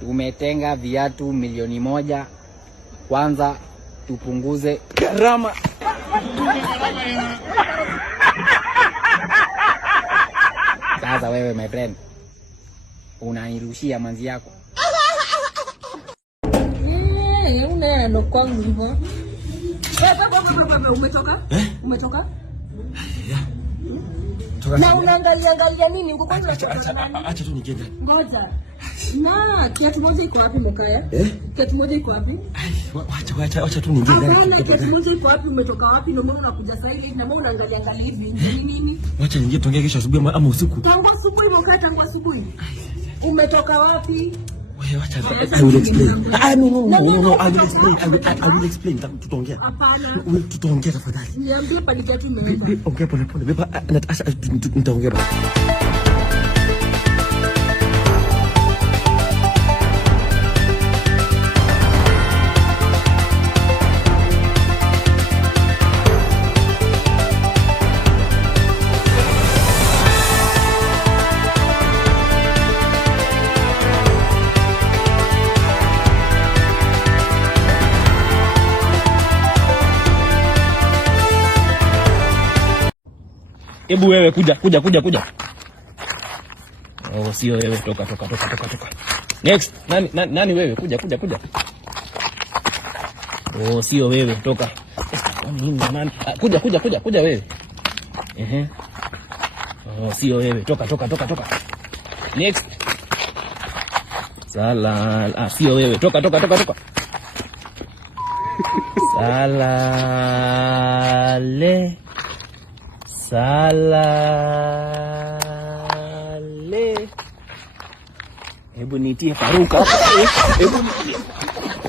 tumetenga viatu milioni 1. Kwanza tupunguze gharama. Sasa wewe my friend, unanirushia manzi yako. Unaenda kwangu hivyo. Wewe umetoka? Umetoka? Yeah. Na unaangalia nini? Uko kwanza acha tu nikienda. Ngoja. Na kiatu moja iko wapi Mkaya? Kiatu moja iko wapi? Acha tu nikienda. Hapana, kiatu moja iko wapi? Umetoka wapi? Ndio maana unakuja sasa hivi na mbona unaangalia hivi? Nini? Acha niingie tuongee kesho asubuhi ama usiku. Tangu asubuhi Mkaya, tangu asubuhi. Umetoka wapi? Wewe acha. I will explain. No. I will explain. Tutaongea. Hapana. Tutaongea tafadhali. Niambie pale kiatu imeenda. Ongea pole. Beba nitaongea basi. Hebu wewe kuja. Oh, sio wewe, toka. Next. Nani wewe? Kuja. Oh, sio wewe, toka. Nani? Kuja wewe. Oh, sio wewe, toka. Next. Sio wewe, toka. Salale. Hebu nitie Faruka. Hebu nitie.